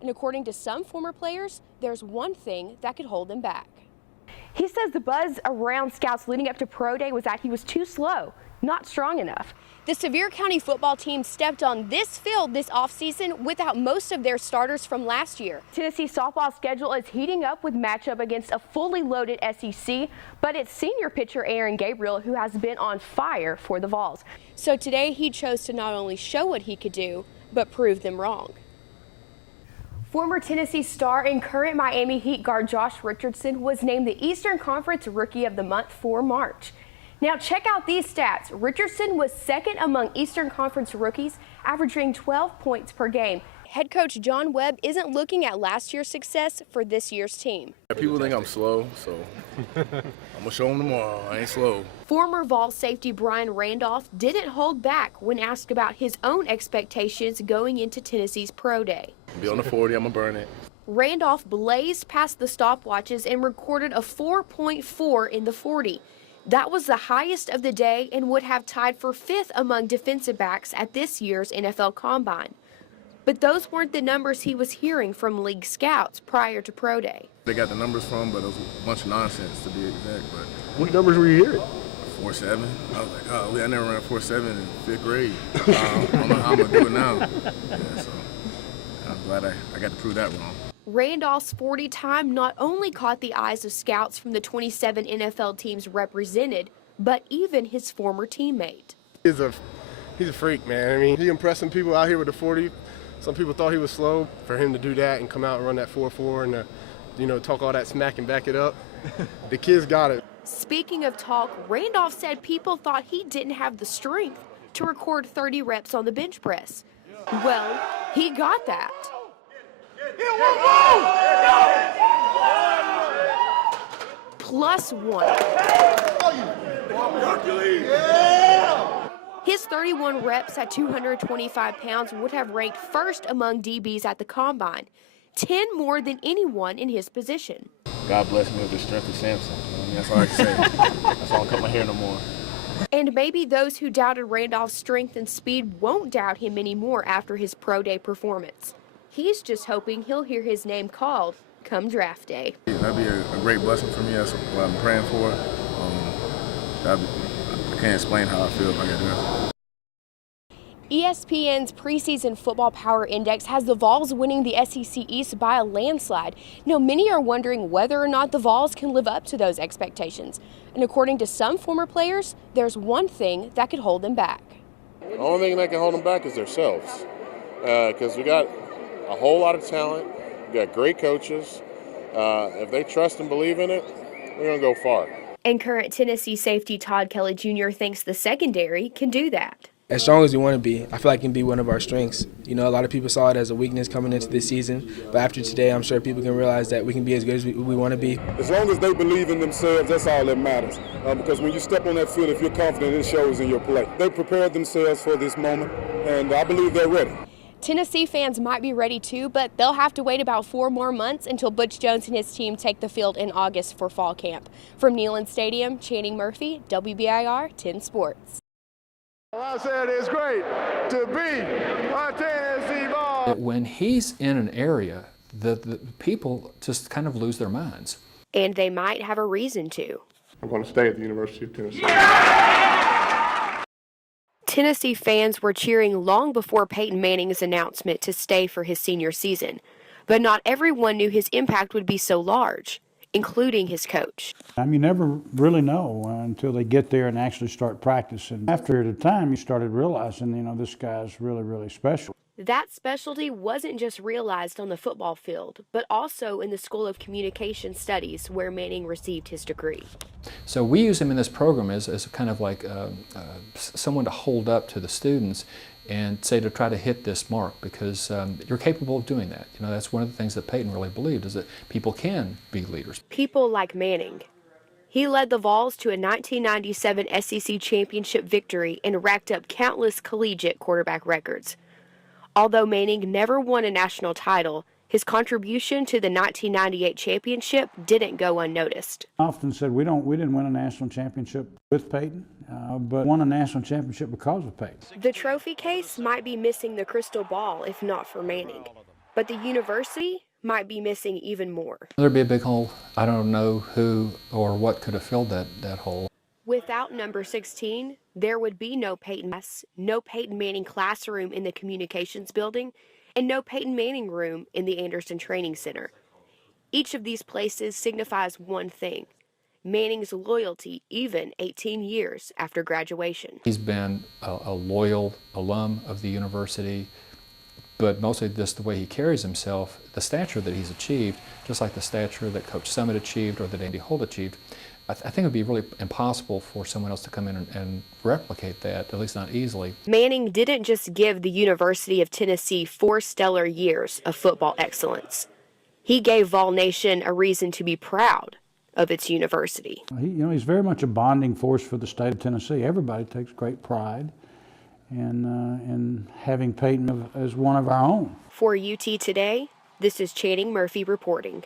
And according to some former players, there's one thing that could hold him back. He says the buzz around Scouts leading up to Pro Day was that he was too slow, not strong enough. The Sevier County football team stepped on this field this offseason without most of their starters from last year. Tennessee softball schedule is heating up with matchup against a fully loaded SEC, but it's senior pitcher Aaron Gabriel who has been on fire for the Vols. So today he chose to not only show what he could do, but prove them wrong. Former Tennessee star and current Miami Heat guard Josh Richardson was named the Eastern Conference Rookie of the Month for March. Now check out these stats. Richardson was second among Eastern Conference rookies, averaging 12 points per game. Head coach John Webb isn't looking at last year's success for this year's team. People think I'm slow, so I'm going to show them tomorrow. I ain't slow. Former Vols safety Brian Randolph didn't hold back when asked about his own expectations going into Tennessee's Pro Day. Be on the 40, I'm going to burn it. Randolph blazed past the stopwatches and recorded a 4.4 in the 40. That was the highest of the day and would have tied for 5th among defensive backs at this year's NFL Combine. But those weren't the numbers he was hearing from league scouts prior to Pro Day. They got the numbers from, but it was a bunch of nonsense to be exact. But what numbers were you hearing? 4.7. I was like, oh, I never ran 4.7 in 5th grade. I don't know how I'm going to do it now. Yeah, so I'm glad I got to prove that wrong. Randolph's 40 time not only caught the eyes of scouts from the 27 NFL teams represented, but even his former teammate. He's a freak, man. I mean, he impressed some people out here with the 40. Some people thought he was slow. For him to do that and come out and run that 4.4 and talk all that smack and back it up, the kid's got it. Speaking of talk, Randolph said people thought he didn't have the strength to record 30 reps on the bench press. Well, he got that. +1. His 31 reps at 225 pounds would have ranked first among DBs at the Combine, 10 more than anyone in his position. God bless me with the strength of Samson. I mean, that's all I can say. That's all I'm cut my hair no more. And maybe those who doubted Randolph's strength and speed won't doubt him anymore after his Pro Day performance. He's just hoping he'll hear his name called come draft day. That'd be a great blessing for me. That's what I'm praying for. I can't explain how I feel if I get there. ESPN's preseason football power index has the Vols winning the SEC East by a landslide. Now, many are wondering whether or not the Vols can live up to those expectations. And according to some former players, there's one thing that could hold them back. The only thing that can hold them back is themselves. Because we got a whole lot of talent. We got great coaches. If they trust and believe in it, we're going to go far. And current Tennessee safety Todd Kelly Jr. thinks the secondary can do that. As strong as we want to be, I feel like it can be one of our strengths. A lot of people saw it as a weakness coming into this season, but after today, I'm sure people can realize that we can be as good as we want to be. As long as they believe in themselves, that's all that matters. Because when you step on that field, if you're confident, it shows in your play. They prepared themselves for this moment, and I believe they're ready. Tennessee fans might be ready too, but they'll have to wait about 4 more months until Butch Jones and his team take the field in August for fall camp. From Neyland Stadium, Channing Murphy, WBIR 10 Sports. Well, I said it's great to be a Tennessee Vol. When he's in an area, the people just kind of lose their minds. And they might have a reason to. I'm going to stay at the University of Tennessee. Tennessee fans were cheering long before Peyton Manning's announcement to stay for his senior season. But not everyone knew his impact would be so large, including his coach. You never really know until they get there and actually start practicing. After the time, you started realizing, this guy's really, really special. That specialty wasn't just realized on the football field, but also in the School of Communication Studies, where Manning received his degree. So we use him in this program as kind of like someone to hold up to the students and say to try to hit this mark, because you're capable of doing that. That's one of the things that Peyton really believed, is that people can be leaders. People like Manning. He led the Vols to a 1997 SEC championship victory and racked up countless collegiate quarterback records. Although Manning never won a national title, his contribution to the 1998 championship didn't go unnoticed. I often said we didn't win a national championship with Peyton, but won a national championship because of Peyton. The trophy case might be missing the crystal ball if not for Manning. But the university might be missing even more. There'd be a big hole. I don't know who or what could have filled that hole. Without number 16, there would be no Peyton Manning classroom in the communications building, and no Peyton Manning room in the Anderson Training Center. Each of these places signifies one thing: Manning's loyalty even 18 years after graduation. He's been a loyal alum of the university, but mostly just the way he carries himself, the stature that he's achieved, just like the stature that Coach Summit achieved or that Andy Holt achieved. I think it would be really impossible for someone else to come in and replicate that, at least not easily. Manning didn't just give the University of Tennessee 4 stellar years of football excellence. He gave Vol Nation a reason to be proud of its university. He's very much a bonding force for the state of Tennessee. Everybody takes great pride in having Peyton as one of our own. For UT Today, this is Channing Murphy reporting.